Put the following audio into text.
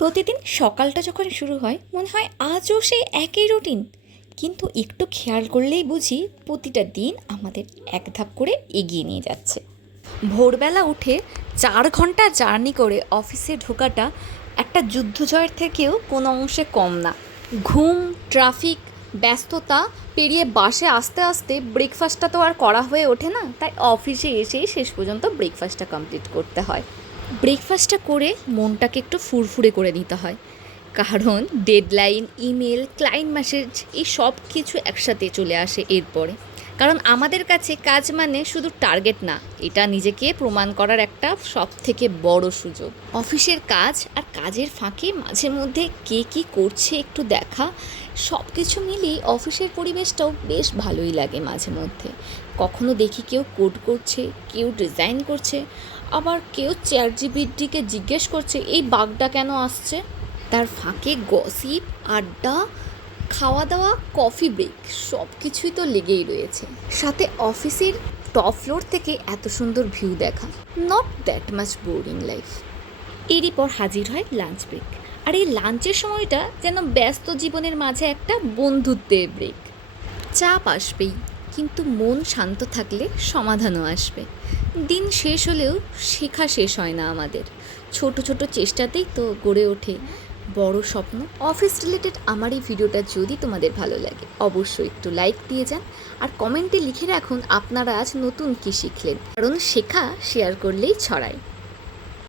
প্রতিদিন সকালটা যখন শুরু হয় মনে হয় আজও সেই একই রুটিন, কিন্তু একটু খেয়াল করলেই বুঝি প্রতিটা দিন আমাদের এক ধাপ করে এগিয়ে নিয়ে যাচ্ছে। ভোরবেলা উঠে 4 ঘন্টা জার্নি করে অফিসে ঢোকাটা একটা যুদ্ধ জয়ের থেকেও কোনো অংশে কম না। ঘুম, ট্রাফিক, ব্যস্ততা পেরিয়ে বাসে আসতে আসতে ব্রেকফাস্টটা তো আর করা হয়ে ওঠে না, তাই অফিসে এসেই শেষ পর্যন্ত ব্রেকফাস্টটা কমপ্লিট করতে হয়। ব্রেকফাস্টটা করে মনটাকে একটু ফুরফুরে করে নিতে হয়, কারণ ডেডলাইন, ইমেল, ক্লায়েন্ট মেসেজ এই সব কিছু একসাথে চলে আসে এরপরে। কারণ আমাদের কাছে কাজ মানে শুধু টার্গেট না, এটা নিজেকে প্রমাণ করার একটা সব থেকে বড় সুযোগ। অফিসের কাজ আর কাজের ফাঁকে মাঝে মধ্যে কে কী করছে একটু দেখা, সব কিছু মিলিয়ে অফিসের পরিবেশটাও বেশ ভালোই লাগে মাঝে মধ্যে। কখনো দেখি কেউ কোড করছে, কেউ ডিজাইন করছে, আবার কেউ চ্যাটজিপিটিকে জিজ্ঞেস করছে এই বাগটা কেন আসছে। তার ফাঁকে গসিপ, আড্ডা, খাওয়া দাওয়া, কফি ব্রেক সব কিছুই তো লেগেই রয়েছে। সাথে অফিসের টপ ফ্লোর থেকে এত সুন্দর ভিউ দেখা, not that much boring life. এরই পর হাজির হয় লাঞ্চ ব্রেক, আর এই লাঞ্চের সময়টা যেন ব্যস্ত জীবনের মাঝে একটা বন্ধুত্বের ব্রেক। চাপ আসবেই, কিন্তু মন শান্ত থাকলে সমাধানও আসবে। দিন শেষ হলেও শেখা শেষ হয় না আমাদের। ছোট ছোট চেষ্টাতেই তো গড়ে ওঠে বড় স্বপ্ন। অফিস রিলেটেড আমার এই ভিডিওটা যদি তোমাদের ভালো লাগে অবশ্যই একটু লাইক দিয়ে যান, আর কমেন্টে লিখে রাখুন আপনারা আজ নতুন কী শিখলেন, কারণ শেখা শেয়ার করলেই ছড়ায়।